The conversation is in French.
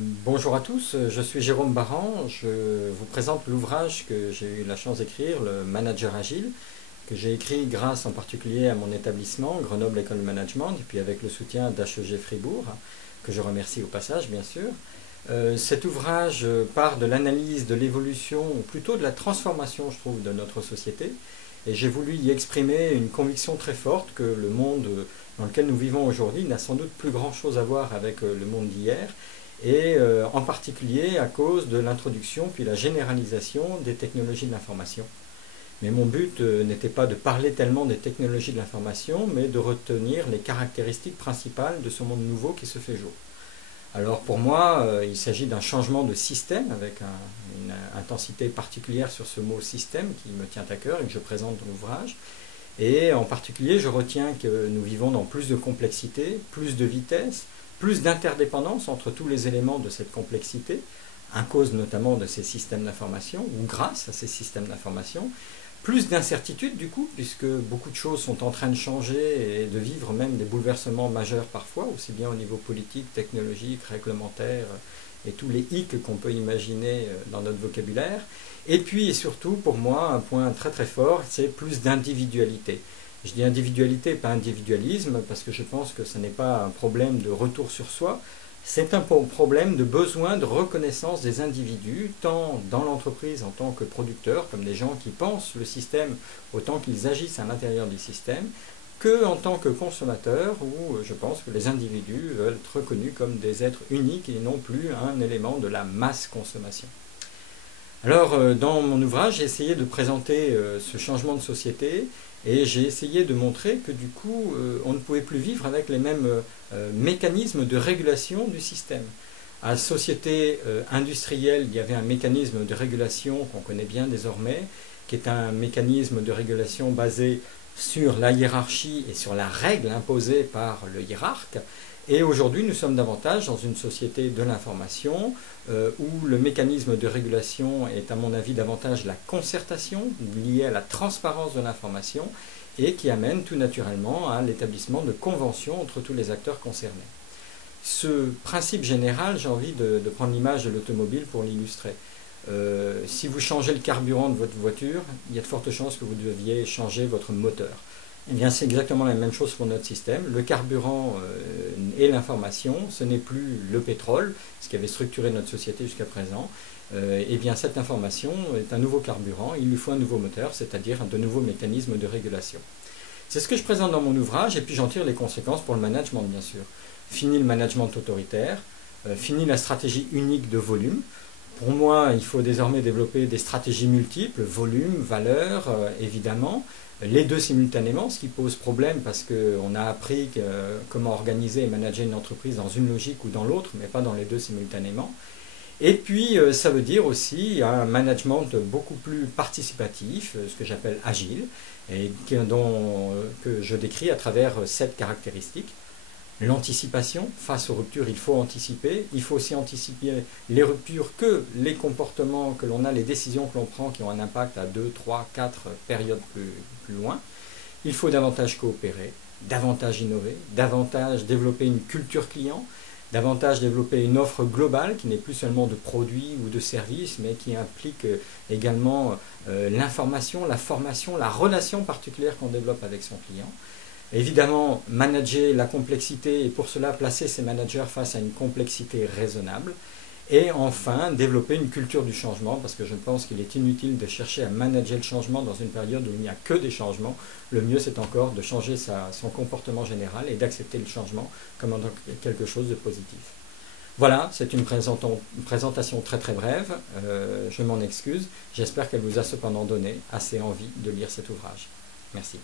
Bonjour à tous, je suis Jérôme Barran, je vous présente l'ouvrage que j'ai eu la chance d'écrire, le Manager Agile, que j'ai écrit grâce en particulier à mon établissement, Grenoble École de Management, et puis avec le soutien d'HEG Fribourg, que je remercie au passage bien sûr. Cet ouvrage part de l'analyse de l'évolution, ou plutôt de la transformation je trouve, de notre société, et j'ai voulu y exprimer une conviction très forte que le monde dans lequel nous vivons aujourd'hui n'a sans doute plus grand chose à voir avec le monde d'hier, et en particulier à cause de l'introduction puis la généralisation des technologies de l'information. Mais mon but n'était pas de parler tellement des technologies de l'information, mais de retenir les caractéristiques principales de ce monde nouveau qui se fait jour. Alors pour moi, il s'agit d'un changement de système avec une intensité particulière sur ce mot système qui me tient à cœur et que je présente dans l'ouvrage. Et en particulier, je retiens que nous vivons dans plus de complexité, plus de vitesse, plus d'interdépendance entre tous les éléments de cette complexité, à cause notamment de ces systèmes d'information, ou grâce à ces systèmes d'information, plus d'incertitude du coup, puisque beaucoup de choses sont en train de changer et de vivre même des bouleversements majeurs parfois, aussi bien au niveau politique, technologique, réglementaire, et tous les hic qu'on peut imaginer dans notre vocabulaire. Et puis et surtout, pour moi, un point très très fort, c'est plus d'individualité. Je dis individualité, pas individualisme, parce que je pense que ce n'est pas un problème de retour sur soi, c'est un problème de besoin de reconnaissance des individus, tant dans l'entreprise en tant que producteurs, comme des gens qui pensent le système autant qu'ils agissent à l'intérieur du système, que en tant que consommateurs, où je pense que les individus veulent être reconnus comme des êtres uniques et non plus un élément de la masse consommation. Alors, dans mon ouvrage, j'ai essayé de présenter ce changement de société et j'ai essayé de montrer que du coup, on ne pouvait plus vivre avec les mêmes mécanismes de régulation du système. À la société industrielle, il y avait un mécanisme de régulation qu'on connaît bien désormais, qui est un mécanisme de régulation basé sur la hiérarchie et sur la règle imposée par le hiérarque. Et aujourd'hui, nous sommes davantage dans une société de l'information où le mécanisme de régulation est, à mon avis, davantage la concertation liée à la transparence de l'information et qui amène tout naturellement à l'établissement de conventions entre tous les acteurs concernés. Ce principe général, j'ai envie de prendre l'image de l'automobile pour l'illustrer. Si vous changez le carburant de votre voiture, il y a de fortes chances que vous deviez changer votre moteur. Eh bien, c'est exactement la même chose pour notre système. Le carburant et l'information, ce n'est plus le pétrole, ce qui avait structuré notre société jusqu'à présent. Eh bien, cette information est un nouveau carburant, il lui faut un nouveau moteur, c'est-à-dire de nouveaux mécanismes de régulation. C'est ce que je présente dans mon ouvrage, et puis j'en tire les conséquences pour le management, bien sûr. Fini le management autoritaire, fini la stratégie unique de volume. Pour moi, il faut désormais développer des stratégies multiples, volume, valeur, évidemment, les deux simultanément, ce qui pose problème parce qu'on a appris comment organiser et manager une entreprise dans une logique ou dans l'autre, mais pas dans les deux simultanément. Et puis, ça veut dire aussi un management beaucoup plus participatif, ce que j'appelle agile, et que je décris à travers 7 caractéristiques. L'anticipation, face aux ruptures, il faut anticiper. Il faut aussi anticiper les ruptures que les comportements que l'on a, les décisions que l'on prend qui ont un impact à 2, 3, 4 périodes plus loin. Il faut davantage coopérer, davantage innover, davantage développer une culture client, davantage développer une offre globale qui n'est plus seulement de produits ou de services, mais qui implique également l'information, la formation, la relation particulière qu'on développe avec son client. Évidemment, manager la complexité et pour cela placer ces managers face à une complexité raisonnable. Et enfin, développer une culture du changement parce que je pense qu'il est inutile de chercher à manager le changement dans une période où il n'y a que des changements. Le mieux, c'est encore de changer son comportement général et d'accepter le changement comme quelque chose de positif. Voilà, c'est une présentation très très brève. Je m'en excuse. J'espère qu'elle vous a cependant donné assez envie de lire cet ouvrage. Merci.